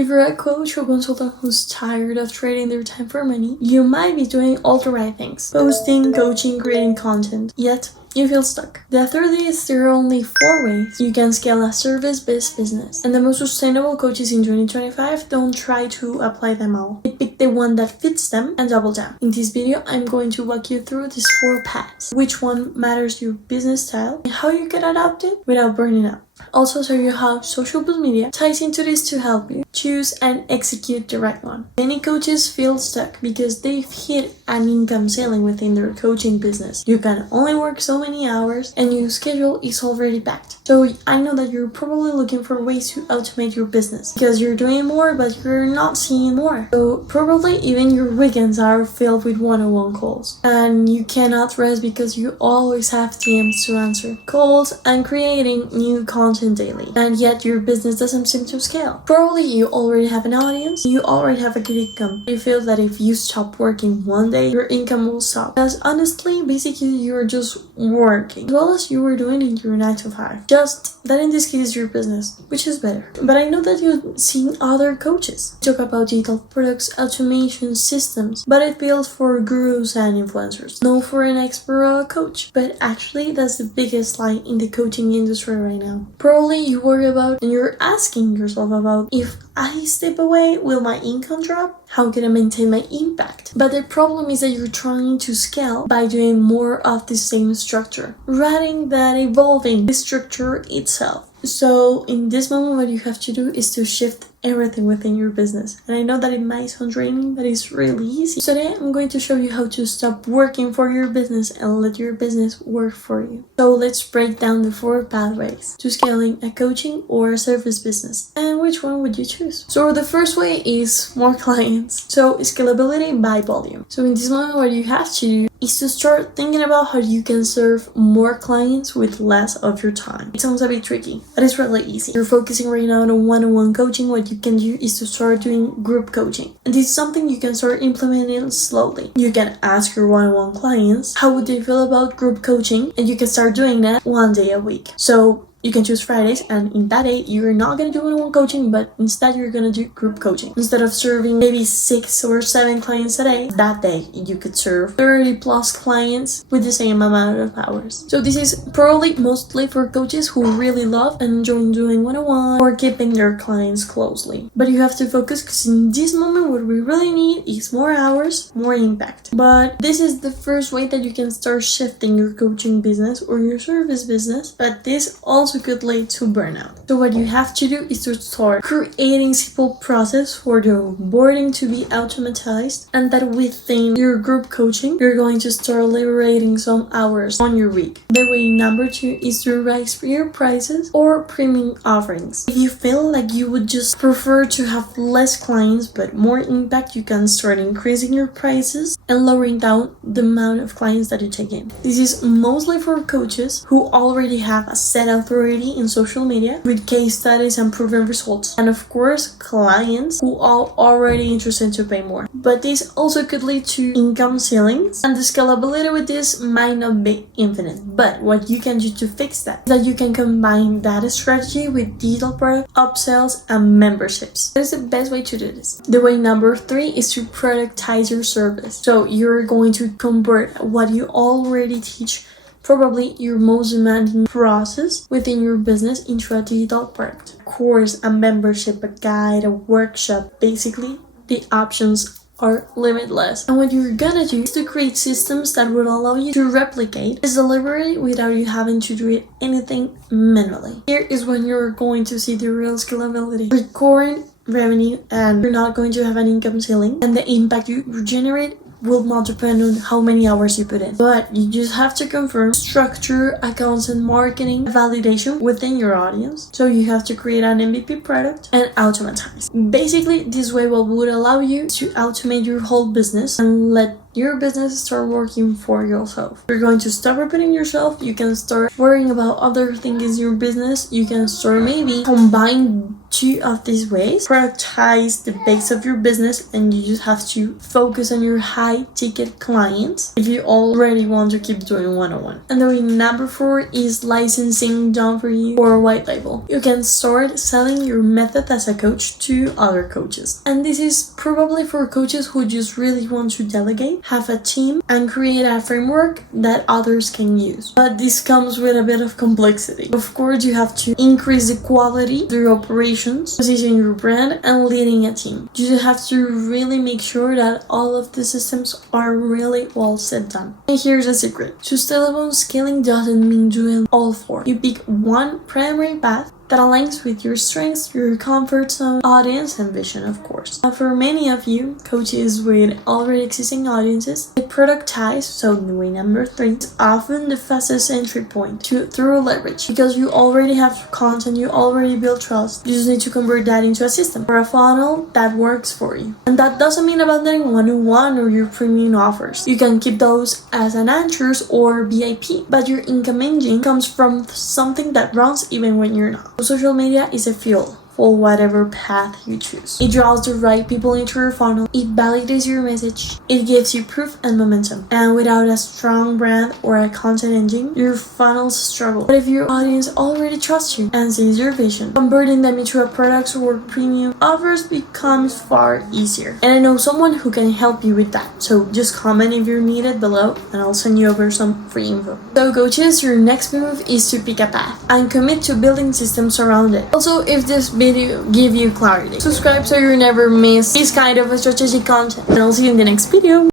If you're a coach or consultant who's tired of trading their time for money, you might be doing all the right things. Posting, coaching, creating content. Yet, you feel stuck. The truth is there are only 4 ways you can scale a service-based business. And the most sustainable coaches in 2025 don't try to apply them all. They pick the one that fits them and double down. In this video, I'm going to walk you through these 4 paths. Which one matters to your business style and how you can adapt it without burning out. Also show you how social media ties into this to help you choose and execute the right one. Many coaches feel stuck because they've hit an income ceiling within their coaching business. You can only work so many hours and your schedule is already packed. So I know that you're probably looking for ways to automate your business because you're doing more but you're not seeing more. So probably even your weekends are filled with one-on-one calls and you cannot rest because you always have DMs to answer, calls, and creating new content daily, and yet your business doesn't seem to scale. Probably you already have an audience, you already have a good income. You feel that if you stop working one day, your income will stop. Because honestly, basically you're just working, as well as you were doing in your 9 to 5. Just that in this case is your business, which is better. But I know that you've seen other coaches talk about digital products, automation systems, but it built for gurus and influencers. No for an expert or a coach. But actually that's the biggest lie in the coaching industry right now. Probably you worry about and you're asking yourself about, if I step away, will my income drop? How can I maintain my impact? But the problem is that you're trying to scale by doing more of the same structure, rather than evolving the structure itself. So in this moment, what you have to do is to shift everything within your business. And I know that it might sound draining, but it's really easy. So today I'm going to show you how to stop working for your business and let your business work for you. So let's break down the 4 pathways to scaling a coaching or a service business. And which one would you choose? So the first way is more clients. So scalability by volume. So in this moment, what you have to do is to start thinking about how you can serve more clients with less of your time. It sounds a bit tricky, but it's really easy. You're focusing right now on one-on-one coaching. What you can do is to start doing group coaching. And this is something you can start implementing slowly. You can ask your one-on-one clients how would they feel about group coaching, and you can start doing that 1 day a week. So you can choose Fridays, and in that day, you're not going to do one-on-one coaching, but instead you're going to do group coaching. Instead of serving maybe 6 or 7 clients a day, that day you could serve 30 plus clients with the same amount of hours. So this is probably mostly for coaches who really love and enjoy doing one-on-one or keeping their clients closely. But you have to focus because in this moment, what we really need is more hours, more impact. But this is the first way that you can start shifting your coaching business or your service business, but this also could lead to burnout. So what you have to do is to start creating simple process for the onboarding to be automatized, and that within your group coaching, you're going to start liberating some hours on your week. The way number 2 is to raise your prices or premium offerings. If you feel like you would just prefer to have less clients but more impact, you can start increasing your prices and lowering down the amount of clients that you take in. This is mostly for coaches who already have a set authority in social media with case studies and proven results, and of course clients who are already interested to pay more. But this also could lead to income ceilings, and the scalability with this might not be infinite. But what you can do to fix that is that you can combine that strategy with digital product upsells and memberships. That is the best way to do this. The way number 3 is to productize your service. So you're going to convert what you already teach, probably your most demanding process within your business, into a digital product. A course, a membership, a guide, a workshop. Basically, the options are limitless. And what you're gonna do is to create systems that will allow you to replicate this delivery without you having to do anything manually. Here is when you're going to see the real scalability. Recurring revenue, and you're not going to have an income ceiling, and the impact you generate will not depend on how many hours you put in. But you just have to confirm structure, accounts and marketing validation within your audience. So you have to create an MVP product and automatize. Basically, this way would allow you to automate your whole business and let your business start working for yourself. You're going to stop repeating yourself. You can start worrying about other things in your business. You can start maybe combine two of these ways. Prioritize the base of your business and you just have to focus on your high ticket clients if you already want to keep doing one-on-one. And then number 4 is licensing done for you or white label. You can start selling your method as a coach to other coaches. And this is probably for coaches who just really want to delegate, have a team, and create a framework that others can use. But this comes with a bit of complexity. Of course, you have to increase the quality through operations, positioning your brand, and leading a team. You just have to really make sure that all of the systems are really well set down. And here's a secret. Sustainable scaling doesn't mean doing all 4. You pick one primary path that aligns with your strengths, your comfort zone, audience, and vision, of course. Now, for many of you, coaches with already existing audiences, they productize, so way number 3, is often the fastest entry point through leverage. Because you already have content, you already build trust, you just need to convert that into a system or a funnel that works for you. And that doesn't mean abandoning one-on-one or your premium offers. You can keep those as an anchors or VIP, but your income engine comes from something that runs even when you're not. Social media is a fuel for whatever path you choose. It draws the right people into your funnel, it validates your message, it gives you proof and momentum. And without a strong brand or a content engine, your funnels struggle. But if your audience already trusts you and sees your vision, converting them into a product or premium offers becomes far easier. And I know someone who can help you with that. So just comment if you're needed below and I'll send you over some free info. So coaches, your next move is to pick a path and commit to building systems around it. Also, if this video give you clarity, subscribe so you never miss this kind of strategic content, and I'll see you in the next video.